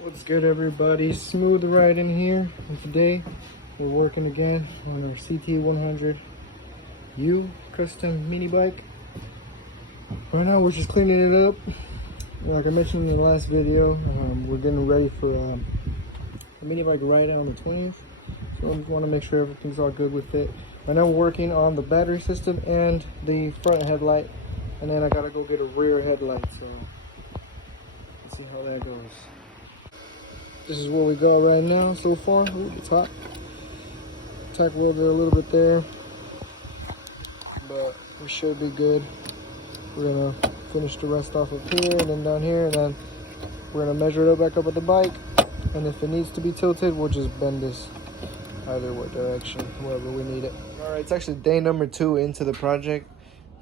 What's good, everybody? Smooth ride in here, and today we're working again on our ct100u custom mini bike. Right now we're just cleaning it up. Like I mentioned in the last video, we're getting ready for a mini bike ride on the 20th, so I just want to make sure everything's all good with it. Right now we're working on the battery system and the front headlight, and then I gotta go get a rear headlight, so let's see how that goes. This is where we go right now so far. Ooh, it's hot. Tack welded a little bit there, but we should be good. We're gonna finish the rest off of here and then down here, and then we're gonna measure it back up with the bike. And if it needs to be tilted, we'll just bend this either what direction, wherever we need it. All right, it's actually day number 2 into the project,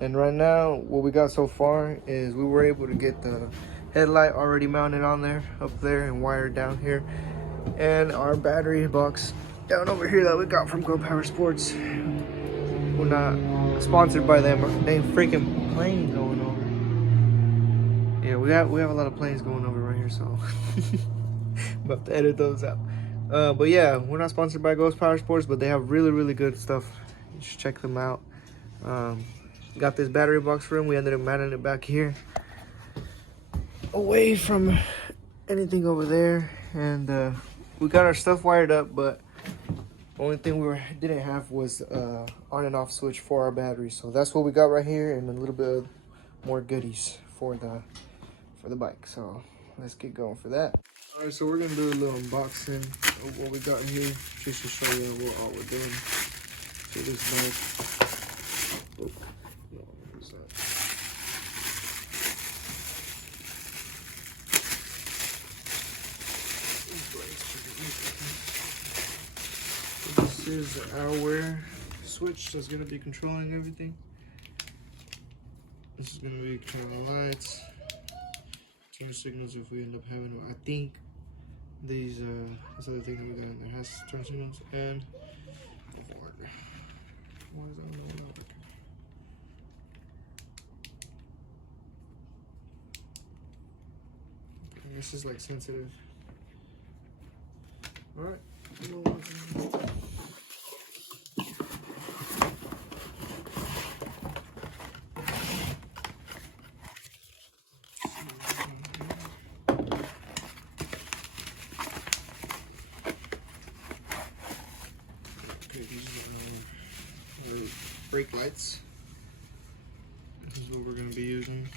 and right now what we got so far is we were able to get the headlight already mounted on there, up there, and wired down here, and our battery box down over here that we got from Go Power Sports. We're not sponsored by them. Dang freaking plane going over. Yeah, we have a lot of planes going over right here, so I'm about to edit those out. But yeah, we're not sponsored by Ghost Power Sports, but they have really good stuff. You should check them out. Got this battery box for them. We ended up mounting it back here, away from anything over there, and we got our stuff wired up, but the only thing we didn't have was on and off switch for our battery. So that's what we got right here, and a little bit of more goodies for the bike. So let's get going for that. All right, so we're gonna do a little unboxing of what we got here, just to show you what all we're doing. So this bike, oh, no, what is that? So this is our switch that's gonna be controlling everything. This is gonna be controlling the lights, turn signals if we end up having them. I think these this other thing that we got in there has turn signals, and why is that not working? Okay, this is like sensitive. All right. Okay, these are our brake lights. This is what we're going to be using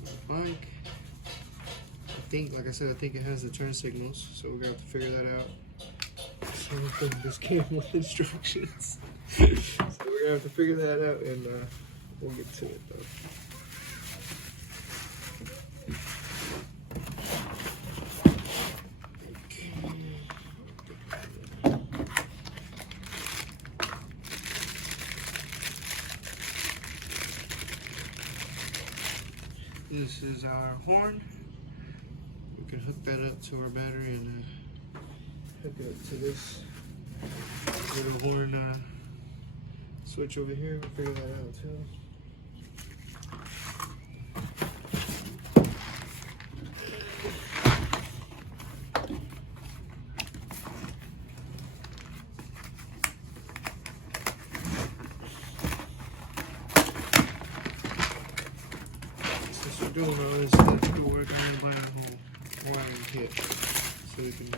on the bike. I think, like I said, I think it has the turn signals, so we're going to have to figure that out. This came with instructions. So we're going to have to figure that out, and we'll get to it though. This is our horn. We can hook that up to our battery and hook it up to this little horn switch over here. We'll figure that out too. What we're doing now is that we're going to buy a whole wiring kit so we can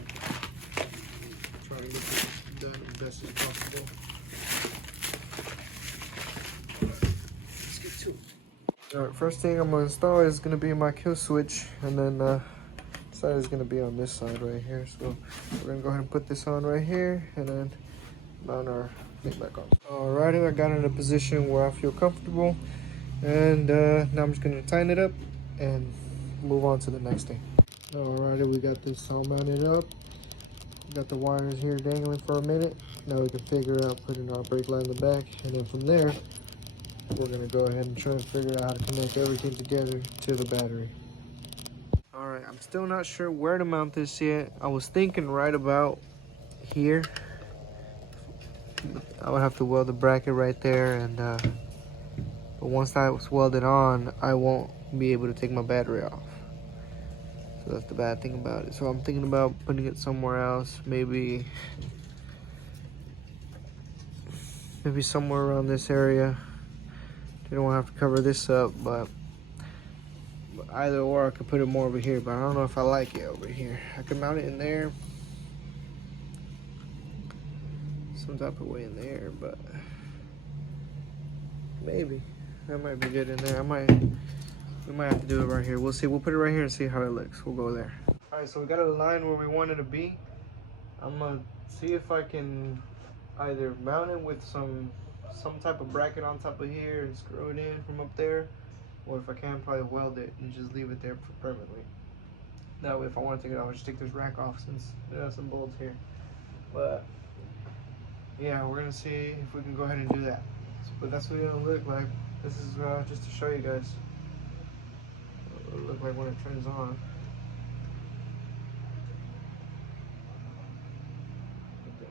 try to get this done as best as possible. Let's get to it. Alright, first thing I'm going to install is going to be my kill switch, and then the side is going to be on this side right here. So we're going to go ahead and put this on right here, and then mount our thing back on. Alrighty, I got in a position where I feel comfortable, and now I'm just going to tighten it up and move on to the next thing. Alrighty, we got this all mounted up. Got the wires here dangling for a minute. Now we can figure out putting our brake light in the back, and then from there we're gonna go ahead and try and figure out how to connect everything together to the battery. Alright, I'm still not sure where to mount this yet. I was thinking right about here. I would have to weld the bracket right there, and but once that's welded on, I won't be able to take my battery off. So that's the bad thing about it. So I'm thinking about putting it somewhere else. Maybe somewhere around this area. You don't have to cover this up, but either or I could put it more over here, but I don't know if I like it over here. I could mount it in there. Some type of way in there, but maybe that might be good in there. We might have to do it right here. We'll see. We'll put it right here and see how it looks. We'll go there. All right, so we got a line where we want it to be. I'm gonna see if I can either mount it with some type of bracket on top of here and screw it in from up there, or if I can, probably weld it and just leave it there permanently. That way, if I want to take it out, I'll just take this rack off since there are some bolts here. But yeah, we're gonna see if we can go ahead and do that. But that's what it'll look like. This is just to show you guys what it'll look like when it turns on.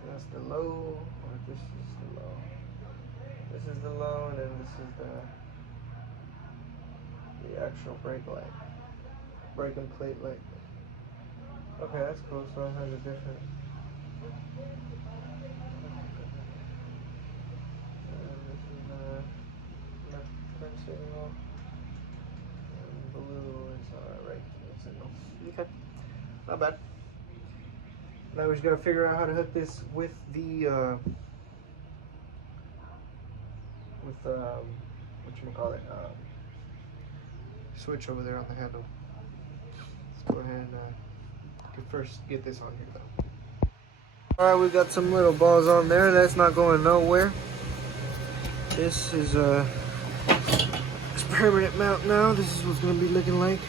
That's the low, or this is the low. This is the low, and then this is the actual brake light, brake and plate light. Okay, that's cool. So it has a different. This is the left turn signal, and blue is right turn signal. Okay, not bad. Now we just gotta figure out how to hook this with the whatchamacallit, switch over there on the handle. Let's go ahead and first get this on here though. Alright, we got some little balls on there. That's not going nowhere. This is it's permanent mount now. This is what's gonna be looking like.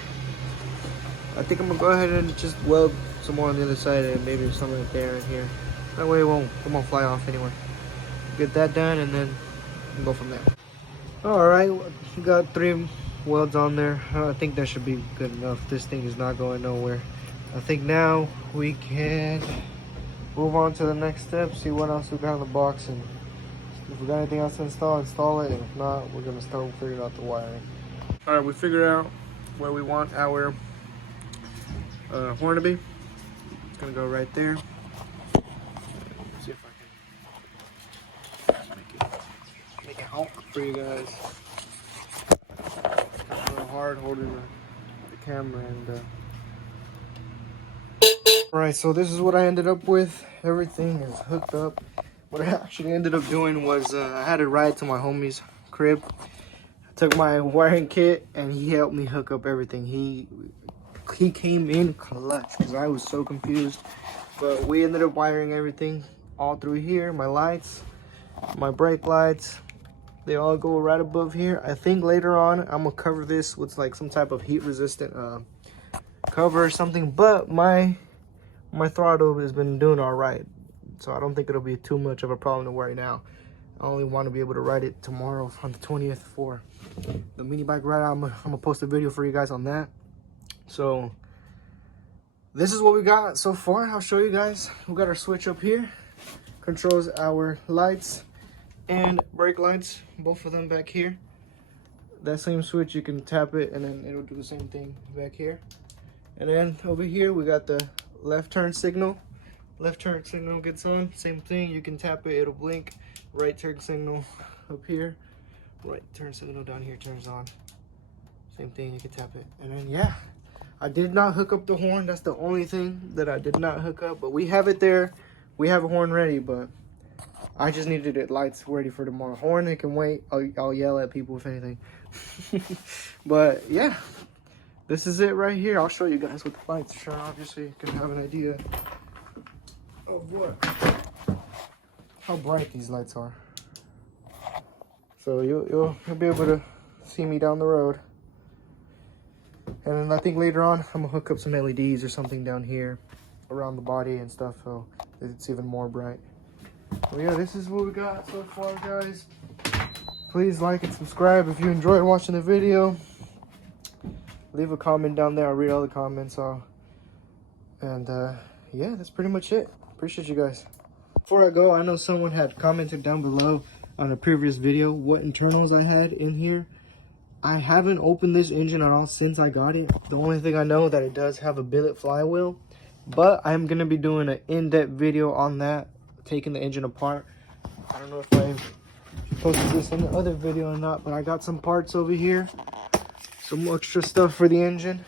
I think I'm gonna go ahead and just weld some more on the other side and maybe some right there and here. That way it won't fly off anywhere. Get that done and then we'll go from there. Alright, we got 3 welds on there. I think that should be good enough. This thing is not going nowhere. I think now we can move on to the next step, see what else we got in the box, and if we got anything else to install it, and if not, we're gonna start figuring out the wiring. Alright, we figured out where we want our horn to be. It's gonna go right there. Let's see if I can make it honk for you guys. It's kind of a little hard holding the camera and Alright, so this is what I ended up with. Everything is hooked up. What I actually ended up doing was I had a ride to my homie's crib. I took my wiring kit and he helped me hook up everything. He came in clutch because I was so confused. But we ended up wiring everything all through here. My lights, my brake lights, they all go right above here. I think later on I'm gonna cover this with like some type of heat resistant cover or something. But my throttle has been doing all right, so I don't think it'll be too much of a problem to right now. I only want to be able to ride it tomorrow on the 20th for the mini bike ride. I'm gonna post a video for you guys on that. So this is what we got so far. I'll show you guys. We got our switch up here, controls our lights and brake lights, both of them back here. That same switch, you can tap it and then it'll do the same thing back here. And then over here we got the left turn signal. Left turn signal gets on, same thing, you can tap it, it'll blink. Right turn signal up here, right turn signal down here turns on, same thing, you can tap it. And then yeah, I did not hook up the horn. That's the only thing that I did not hook up, but we have it there. We have a horn ready, but I just needed it lights ready for tomorrow. Horn, it can wait. I'll yell at people if anything. But yeah, this is it right here. I'll show you guys with the lights shut off just so you can have an idea of how bright these lights are. So you'll be able to see me down the road. And then I think later on I'm gonna hook up some LEDs or something down here around the body and stuff, so it's even more bright. Well, yeah, this is what we got so far, guys. Please like and subscribe if you enjoyed watching the video. Leave a comment down there. I'll read all the comments. And yeah, that's pretty much it. Appreciate you guys. Before I go, I know someone had commented down below on a previous video what internals I had in here. I haven't opened this engine at all since I got it. The only thing I know that it does have a billet flywheel, but I'm gonna be doing an in-depth video on that, taking the engine apart. I don't know if I posted this in the other video or not, but I got some parts over here, some extra stuff for the engine,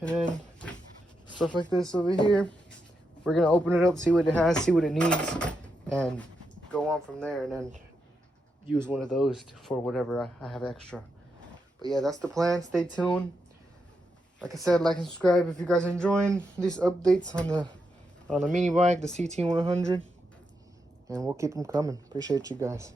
and then stuff like this over here. We're gonna open it up, see what it has, see what it needs, and go on from there, and then use one of those for whatever I have extra. But yeah, that's the plan. Stay tuned. Like I said, like and subscribe if you guys are enjoying these updates on the mini bike, the ct100, and we'll keep them coming. Appreciate you guys.